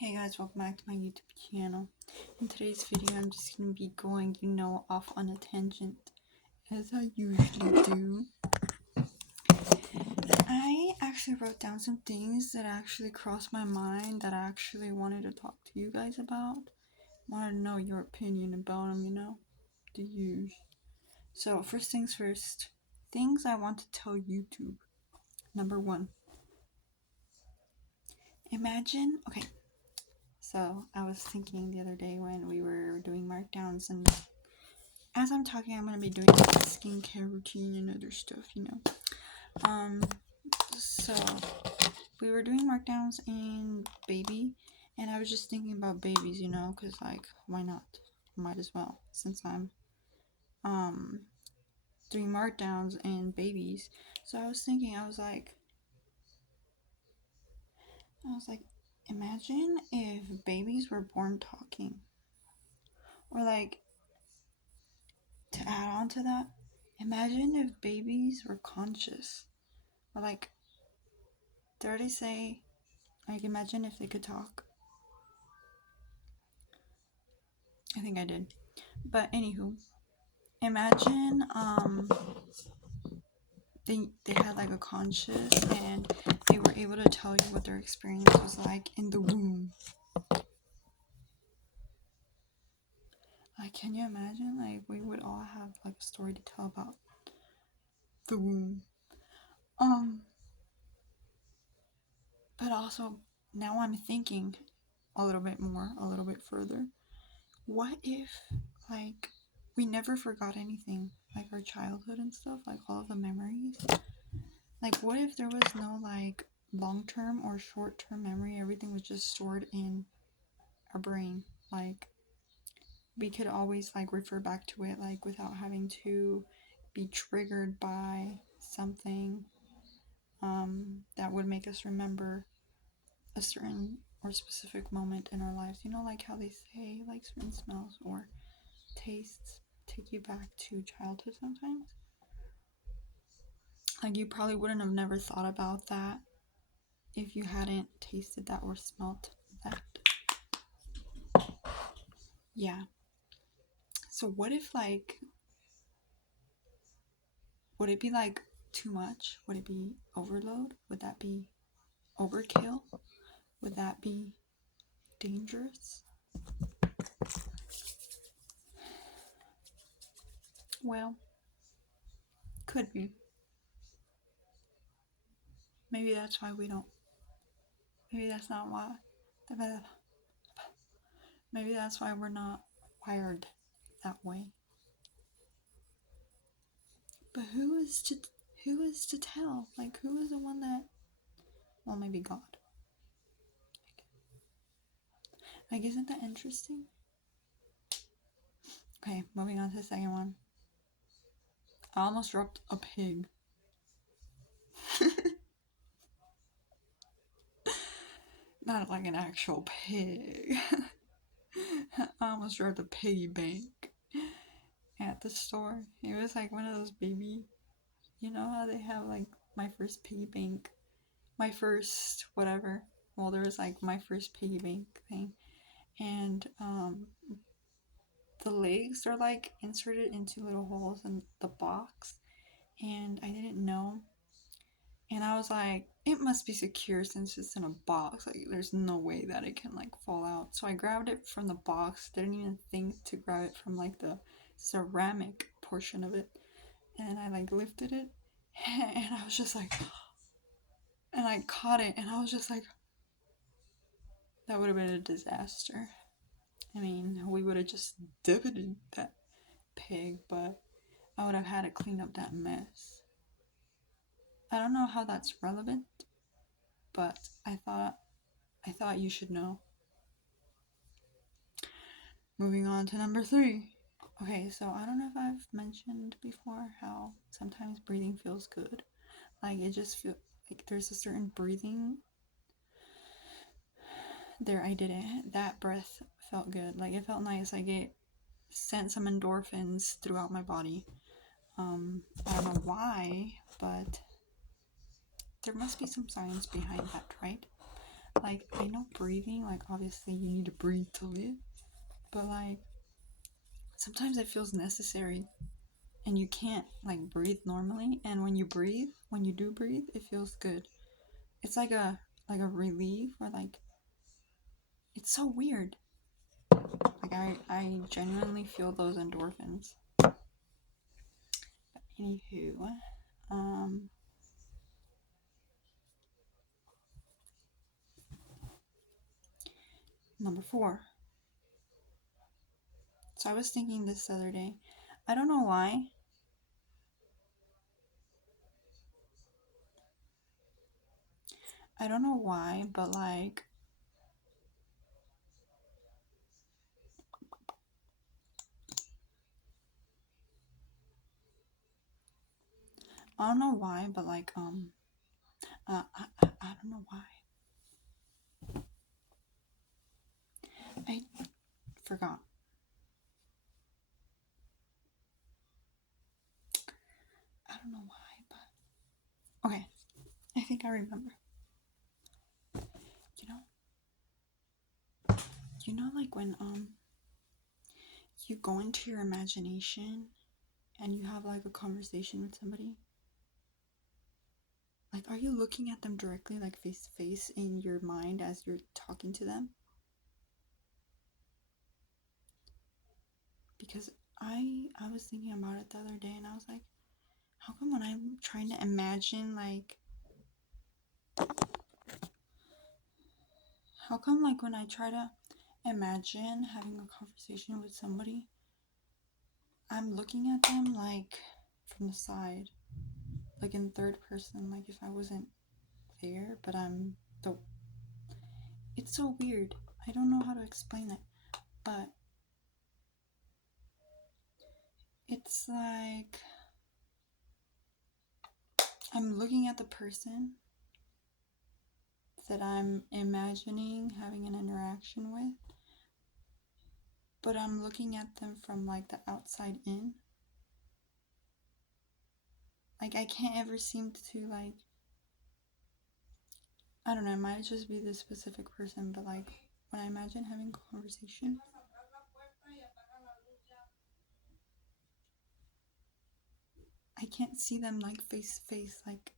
Hey guys, welcome back to my YouTube channel. In today's video, I'm just going to be going, off on a tangent, as I usually do. I actually wrote down some things that actually crossed my mind that I actually wanted to talk to you guys about. Wanted to know your opinion about them, the use. So, first things first, things I want to tell YouTube. Number one, imagine, okay, so I was thinking the other day when we were doing markdowns, and as I'm talking, I'm gonna be doing skincare routine and other stuff, So we were doing markdowns in baby, and I was just thinking about babies, because why not? Might as well, since I'm doing markdowns in babies. So I was thinking, I was like, imagine if babies were born talking, or to add on to that, imagine if babies were conscious, or dare they say, imagine if they could talk. I think I did. But anywho, imagine they had a conscious, and they were able to tell you what their experience was like in the womb. Can you imagine? We would all have a story to tell about the womb. But also now I'm thinking a little bit further. What if we never forgot anything, our childhood and stuff, all of the memories? What if there was no long-term or short-term memory? Everything was just stored in our brain. We could always refer back to it without having to be triggered by something that would make us remember a certain or specific moment in our lives. How they say certain smells or tastes take you back to childhood sometimes. You probably wouldn't have never thought about that if you hadn't tasted that or smelt that. Yeah. So what if would it be too much? Would it be overload? Would that be overkill? Would that be dangerous? Well, could be. Maybe that's why we don't. Maybe that's not why. Maybe that's why we're not wired that way. But who is to tell? Who is the one that? Well, maybe God. Isn't that interesting? Okay, moving on to the second one. I almost dropped a pig. Not an actual pig. I almost dropped a piggy bank at the store. It was one of those baby, how they have my first piggy bank, my first whatever. Well, there was my first piggy bank thing, and the legs are inserted into little holes in the box, and I didn't know, and I was it must be secure since it's in a box. There's no way that it can fall out. So I grabbed it from the box. Didn't even think to grab it from the ceramic portion of it, and I lifted it, and I was just and I caught it, and I was just that would have been a disaster. I mean, we would have just debited that pig, but I would have had to clean up that mess. I don't know how that's relevant, but I thought you should know. Moving on to number 3. Okay, so I don't know if I've mentioned before how sometimes breathing feels good. It just feels there's a certain breathing. There, I did it. That breath felt good. It felt nice. It sent some endorphins throughout my body. I don't know why, but there must be some science behind that, right? Like, I know breathing, like, obviously you need to breathe to live, but like, sometimes it feels necessary and you can't like breathe normally. And when you breathe, when you do breathe, it feels good. It's like a relief, or like, it's so weird. Like, I genuinely feel those endorphins. Anywho, um, number 4. So I was thinking this other day. I don't know why. I don't know why, but like, I don't know why, but like, I don't know why. I forgot. I don't know why, but okay. I think I remember. You know, like when you go into your imagination and you have like a conversation with somebody. Like, are you looking at them directly, like face to face in your mind as you're talking to them? Because I was thinking about it the other day, and I was like, how come when I'm trying to imagine, like, how come like when I try to imagine having a conversation with somebody, I'm looking at them like from the side, like in third person, like if I wasn't there, but I'm the. It's so weird. I don't know how to explain it, but it's like I'm looking at the person that I'm imagining having an interaction with, but I'm looking at them from like the outside in. Like, I can't ever seem to like, I don't know, it might just be this specific person, but like when I imagine having a conversation, I can't see them like face to face. Like,